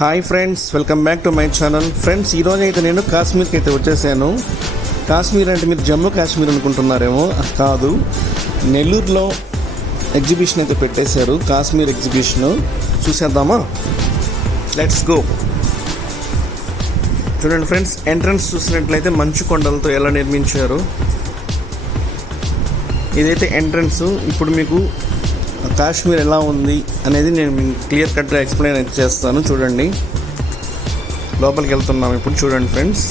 Hi friends, welcome back to my channel. Friends, ఈరోజు అయితే నేను కాశ్మీర్కి అయితే వచ్చేసాను. కాశ్మీర్ అంటే మీరు జమ్మూ కాశ్మీర్ అనుకుంటున్నారేమో, కాదు. నెల్లూరులో ఎగ్జిబిషన్ అయితే పెట్టేశారు, కాశ్మీర్ ఎగ్జిబిషను. చూసేద్దామా? Let's go. చూడండి ఫ్రెండ్స్, ఎంట్రన్స్ చూసినట్లయితే మంచు కొండలతో ఎలా నిర్మించారు. ఇదైతే ఎంట్రన్స్. ఇప్పుడు మీకు కాశ్మీర్ ఎలా ఉంది అనేది నేను క్లియర్ కట్గా ఎక్స్ప్లెయిన్ అయితే చేస్తాను. చూడండి, లోపలికి వెళ్తున్నాం ఇప్పుడు. చూడండి ఫ్రెండ్స్,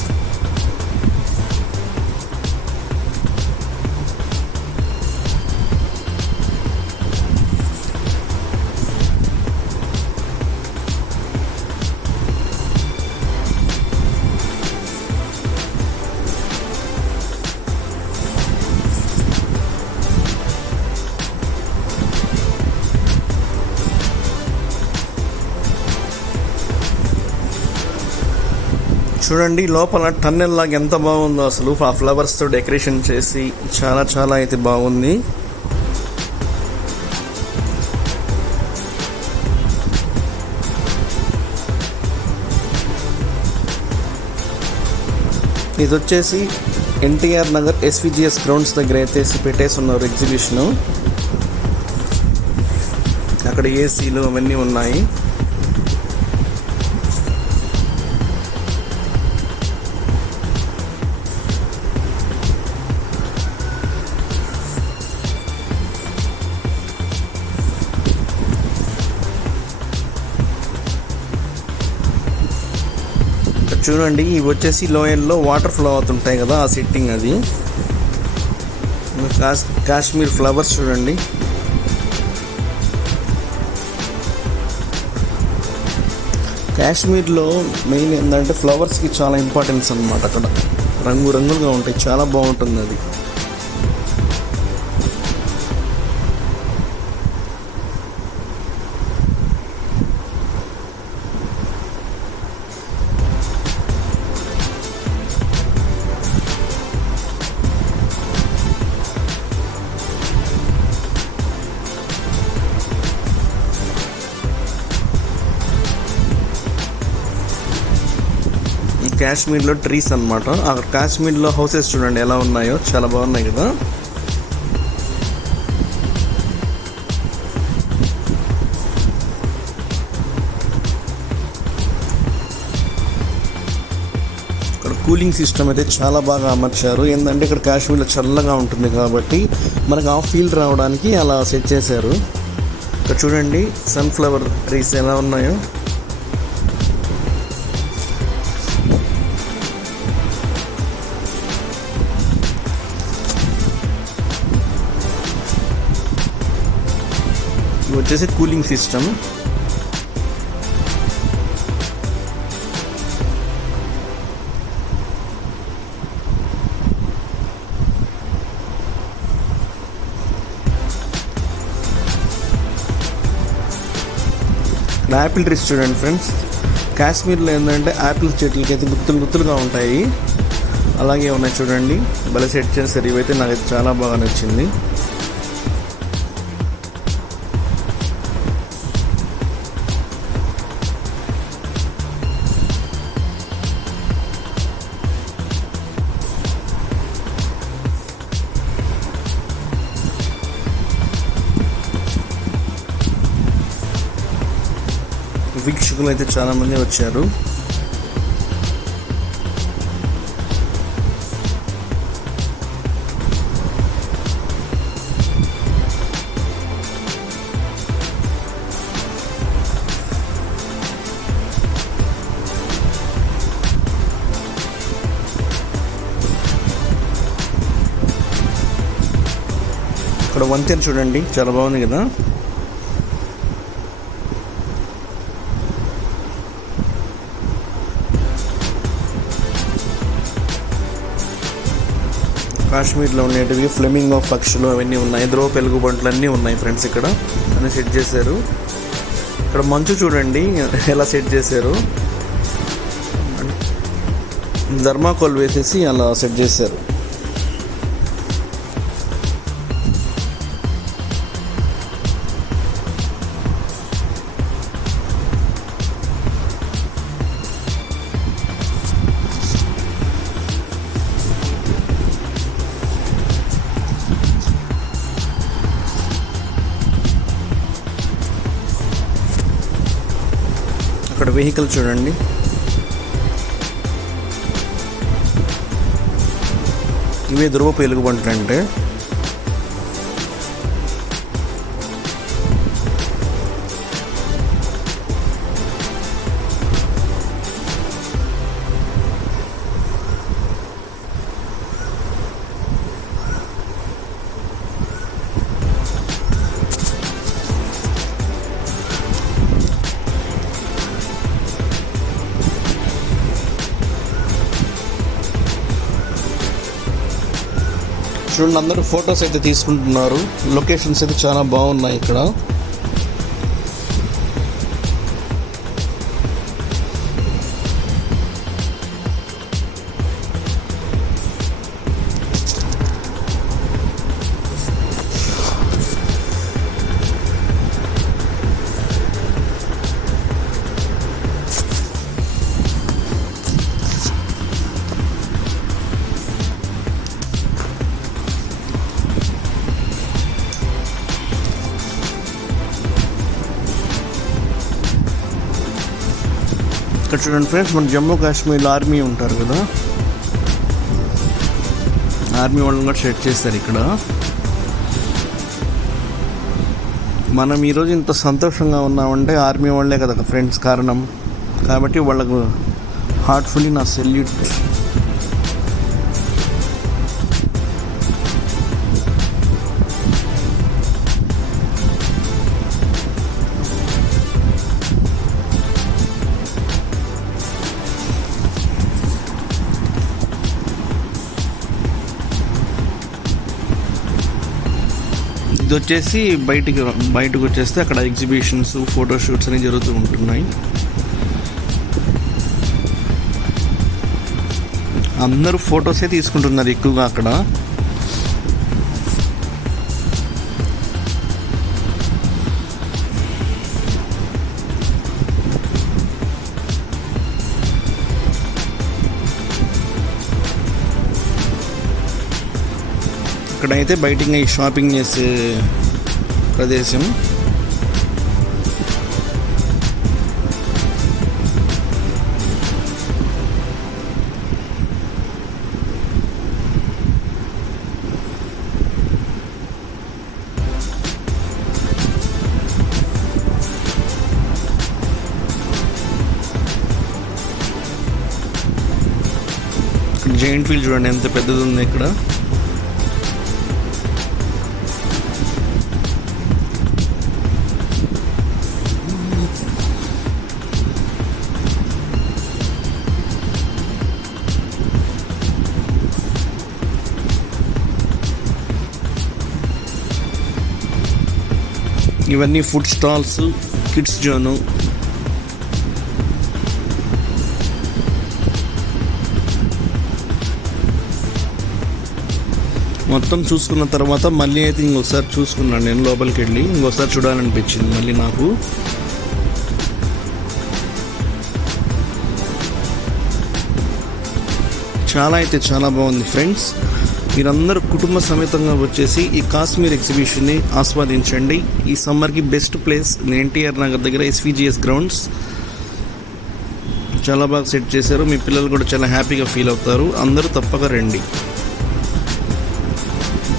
చూడండి లోపల టన్నెల్ లాగా ఎంత బాగుందో అసలు. ఆ ఫ్లవర్స్తో డెకరేషన్ చేసి చాలా అయితే బాగుంది. ఇది వచ్చేసి ఎన్టీఆర్ నగర్ ఎస్విజిఎస్ గ్రౌండ్స్ దగ్గర అయితే పెట్టేసి ఉన్నారు ఎగ్జిబిషను. అక్కడ ఏసీలు అవన్నీ ఉన్నాయి. చూడండి, ఇవి వచ్చేసి లోయల్లో వాటర్ ఫ్లో అవుతుంటాయి కదా, ఆ సెట్టింగ్ అది. కాశ్మీర్ ఫ్లవర్స్ చూడండి. కాశ్మీర్లో మెయిన్ ఏంటంటే ఫ్లవర్స్కి చాలా ఇంపార్టెన్స్ అన్నమాట. అక్కడ రంగురంగులుగా ఉంటాయి, చాలా బాగుంటుంది అది. కాశ్మీర్లో ట్రీస్ అన్నమాట. అక్కడ కాశ్మీర్లో హౌసెస్ చూడండి ఎలా ఉన్నాయో, చాలా బాగున్నాయి కదా. ఇక్కడ కూలింగ్ సిస్టమ్ అయితే చాలా బాగా అమర్చారు. ఏంటంటే ఇక్కడ కాశ్మీర్లో చల్లగా ఉంటుంది కాబట్టి మనకు ఆ ఫీల్ రావడానికి అలా సెట్ చేశారు. ఇక్కడ చూడండి సన్ఫ్లవర్ ట్రీస్ ఎలా ఉన్నాయో. వచ్చేసి కూలింగ్ సిస్టమ్. యాపిల్ ట్రీస్ చూడండి ఫ్రెండ్స్. కాశ్మీర్లో ఏంటంటే యాపిల్ చెట్లకి అయితే గుత్తులుగా ఉంటాయి, అలాగే ఉన్నాయి చూడండి. భలే సెట్ చేస్తారు. ఇవైతే నాకు చాలా బాగా నచ్చింది. వీక్షకులు అయితే చాలా మంది వచ్చారు. ఇక్కడ వంతెన చూడండి, చాలా బాగుంది కదా. కాశ్మీర్లో ఉండేటివి ఫ్లెమింగో పక్షులు అవన్నీ ఉన్నాయి. ద్రోవ పెలుగు బంట్లు అన్నీ ఉన్నాయి ఫ్రెండ్స్. ఇక్కడ అన్నీ సెట్ చేశారు. ఇక్కడ మంచు చూడండి ఎలా సెట్ చేశారు. థర్మాకోల్ వేసేసి అలా సెట్ చేశారు. అక్కడ వెహికల్ చూడండి. ఇవే ధ్రువపు ఎలుగుబంట్లు అంటే. చూడండి, అందరూ ఫొటోస్ అయితే తీసుకుంటున్నారు. లొకేషన్స్ అయితే చాలా బాగున్నాయి ఇక్కడ. ఇక్కడ చూడండి ఫ్రెండ్స్, మన జమ్మూ కాశ్మీర్లో ఆర్మీ ఉంటారు కదా, ఆర్మీ వాళ్ళని కూడా సెట్ చేస్తారు ఇక్కడ. మనం ఈరోజు ఇంత సంతోషంగా ఉన్నామంటే ఆర్మీ వాళ్ళే కదా ఫ్రెండ్స్ కారణం. కాబట్టి వాళ్ళకు హార్ట్ఫుల్లీ నా సెల్యూట్. ఇది వచ్చేసి బయటకు వచ్చేస్తే అక్కడ ఎగ్జిబిషన్స్, ఫోటోషూట్స్ అనేవి జరుగుతూ ఉంటున్నాయి. అందరూ ఫొటోసే తీసుకుంటున్నారు ఎక్కువగా అక్కడ. ఇక్కడైతే బయటికి షాపింగ్ చేసే ప్రదేశం. జైంట్ వీల్ చూడండి ఎంత పెద్దది ఉంది ఇక్కడ. ఇవన్నీ ఫుడ్ స్టాల్స్, కిడ్స్ జోను. మొత్తం చూసుకున్న తర్వాత మళ్ళీ అయితే ఇంకోసారి చూసుకున్నాను నేను లోపలికి వెళ్ళి. ఇంకోసారి చూడాలనిపించింది మళ్ళీ నాకు. చాలా అయితే చాలా బాగుంది ఫ్రెండ్స్. మీరందరూ కుటుంబ సమేతంగా వచ్చేసి ఈ కాశ్మీర్ ఎగ్జిబిషన్ని ఆస్వాదించండి. ఈ సమ్మర్కి బెస్ట్ ప్లేస్ ఎన్టీఆర్ నగర్ దగ్గర SVGS గ్రౌండ్స్. చాలా బాగా సెట్ చేశారు. మీ పిల్లలు కూడా చాలా హ్యాపీగా ఫీల్ అవుతారు. అందరూ తప్పక రండి.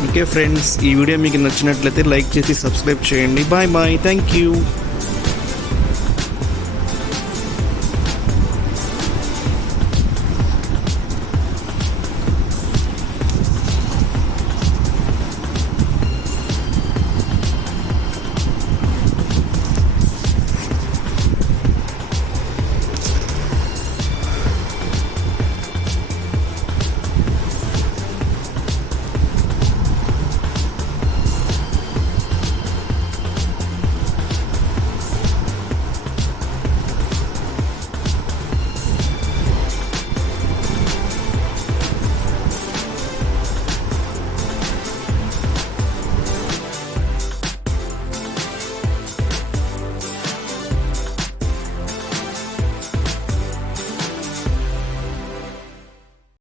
ఓకే ఫ్రెండ్స్, ఈ వీడియో మీకు నచ్చినట్లయితే లైక్ చేసి సబ్స్క్రైబ్ చేయండి. Bye bye, thank you.